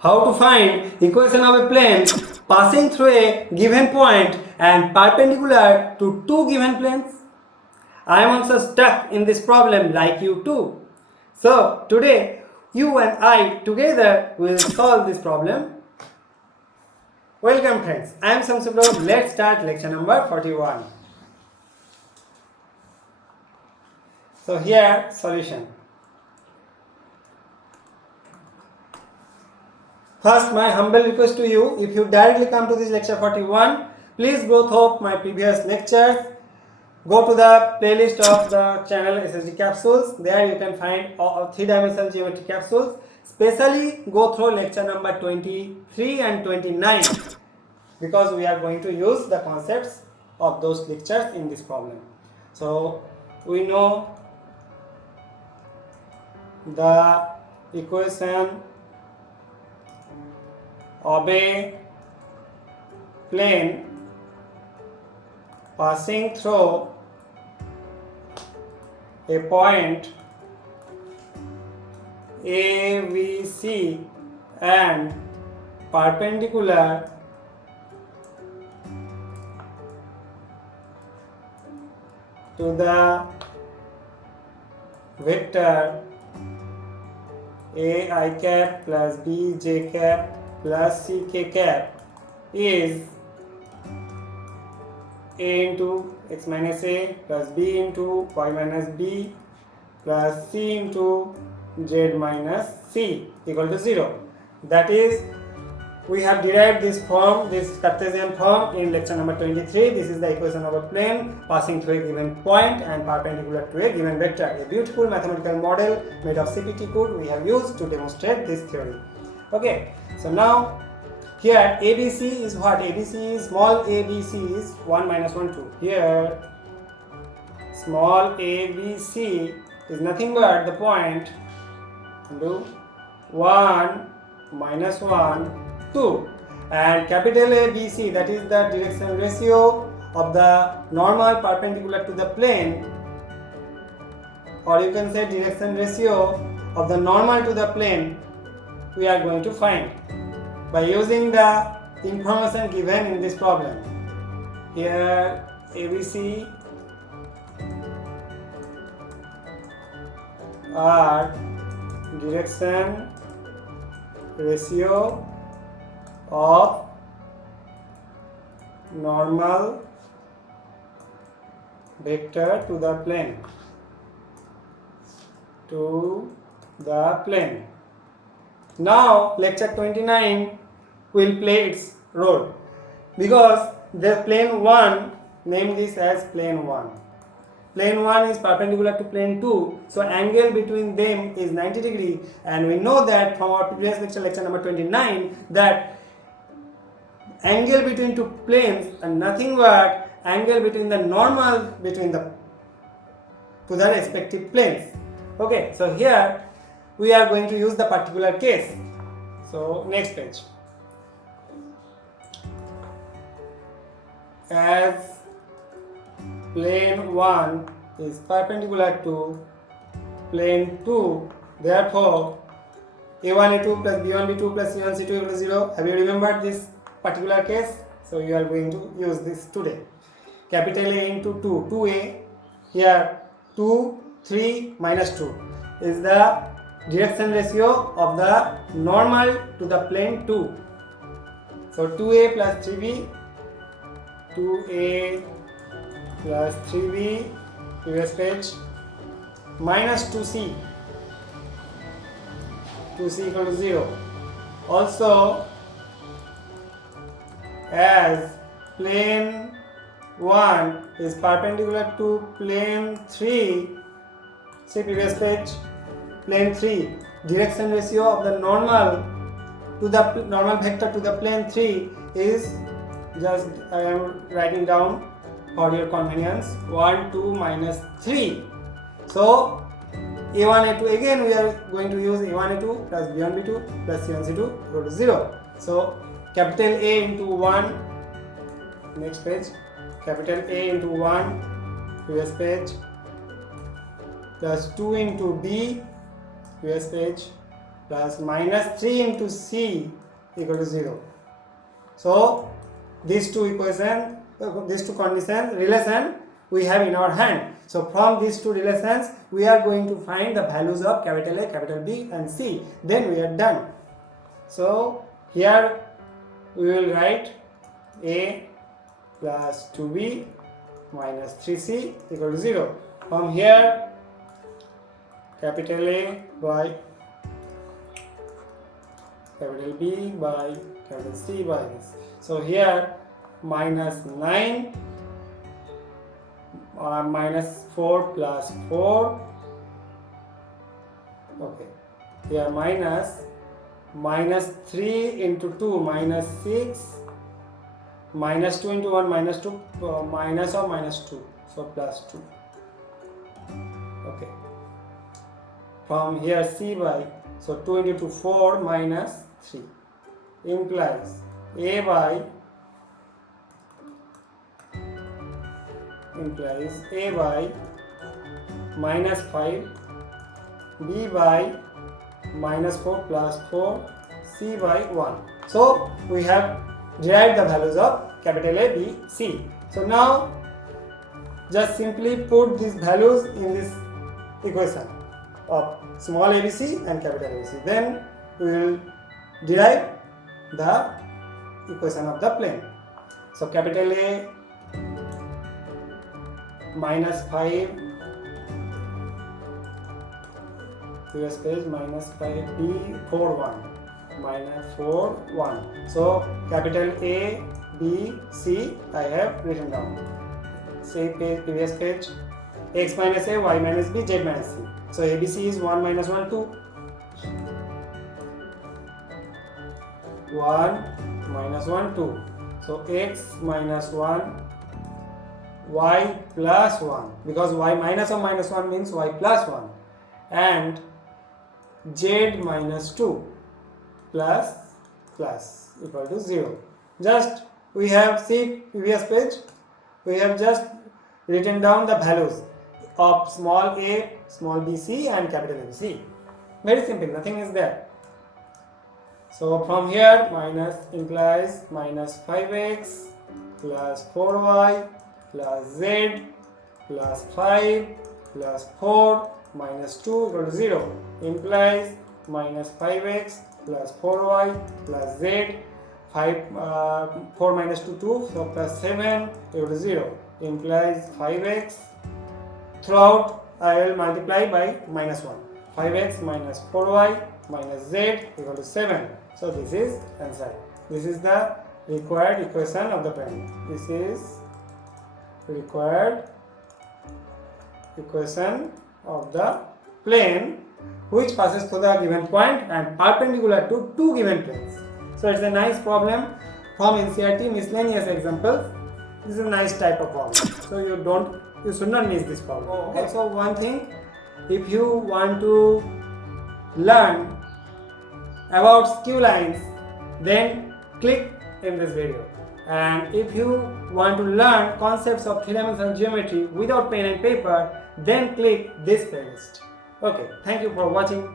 How to find equation of a plane passing through a given point and perpendicular to two given planes? I am also stuck in this problem like you too. So today you and I together will solve this problem. Welcome friends, I am Samsubro. Let's start lecture number 41. So here solution. First, my humble request to you, if you directly come to this lecture 41, please go through my previous lectures. Go to the playlist of the channel SSD capsules. There you can find all 3-dimensional geometry capsules. Especially go through lecture number 23 and 29 because we are going to use the concepts of those lectures in this problem. So we know the equation of a plane passing through a point ABC and perpendicular to the vector AI cap plus BJ cap plus CK cap is A into x minus a plus b into y minus b plus c into z minus c equal to 0. That is, we have derived this form, this Cartesian form in lecture number 23. This is the equation of a plane passing through a given point and perpendicular to a given vector. A beautiful mathematical model made of CPT code we have used to demonstrate this theory. Okay, so now here ABC is what? ABC is, small ABC is 1 minus 1 2. Here small ABC is nothing but the point 1 minus 1 2, and capital ABC, that is the direction ratio of the normal perpendicular to the plane, or you can say direction ratio of the normal to the plane, we are going to find by using the information given in this problem. Here ABC are direction ratio of normal vector to the plane. Now lecture 29 will play its role because the plane 1, name this as plane 1. Plane 1 is perpendicular to plane 2, so angle between them is 90 degree, and we know that from our previous lecture number 29, that angle between two planes are nothing but angle between the normal between the to the respective planes. Okay, so here we are going to use the particular case. So next page. As plane 1 is perpendicular to plane 2, therefore a1 a2 plus b1 b2 plus c1 c2 equal to 0. Have you remembered this particular case? So you are going to use this today. Capital A into 2, 2a, here 2, 3 minus 2 is the direction ratio of the normal to the plane 2. So 2a plus 3b, 2a plus 3b, previous page, minus 2c, 2c equal to 0. Also, as plane 1 is perpendicular to plane 3, see previous page, plane 3, direction ratio of the normal to the normal vector to the plane 3 is, just I am writing down for your convenience, 1 2 minus 3. So a1 a2, again we are going to use a1 a2 plus b1 b2 plus c1 c2 equal to 0. So capital A into 1, next page, capital A into 1, previous page, plus 2 into B, previous page, plus minus 3 into C equal to 0. So these two equations, these two conditions, relation we have in our hand. So from these two relations we are going to find the values of capital A, capital B and C. Then we are done. So here we will write A plus 2B minus 3C equal to 0. From here capital A by capital B by capital C by this. So here minus 9 minus 4 plus 4. Okay. Here minus 3 into 2 minus 6. Minus 2 into 1 minus 2 minus or minus 2. So plus 2. Okay. From here C by, so 2 into 2 4 minus 3 implies A by minus 5, B by minus 4 plus 4, C by 1. So we have derived the values of capital A, B, C. So now just simply put these values in this equation of small ABC and capital ABC. Then we will derive the equation of the plane. So capital A minus 5, previous page, minus 5, B 4 1 minus 4 1. So capital A, B, C I have written down. Same page, previous page, x minus A, y minus B, z minus C. So ABC is 1 minus 1 2, 1 minus 1 2. So x minus 1, y plus 1, because y minus or minus 1 means y plus 1, and z minus 2 plus equal to 0. Just we have, see previous page, we have just written down the values of small a, small bc and capital ABC. Very simple, nothing is there. So from here minus implies minus 5x plus 4y plus z plus 5 plus 4 minus 2 equal to 0 implies minus 5x plus 4y plus z 4 minus 2 2, so plus 7 equal to 0 implies 5x. Throughout I will multiply by minus 1. 5x minus 4y minus z equal to 7. So this is answer. This is the required equation of the plane. This is required equation of the plane which passes through the given point and perpendicular to two given planes. So it's a nice problem from NCERT miscellaneous examples. This is a nice type of problem. So you should not miss this problem. Okay. Also one thing, if you want to learn about skew lines, then click in this video. And if you want to learn concepts of three-dimensional geometry without pen and paper, then click this playlist. Okay, thank you for watching.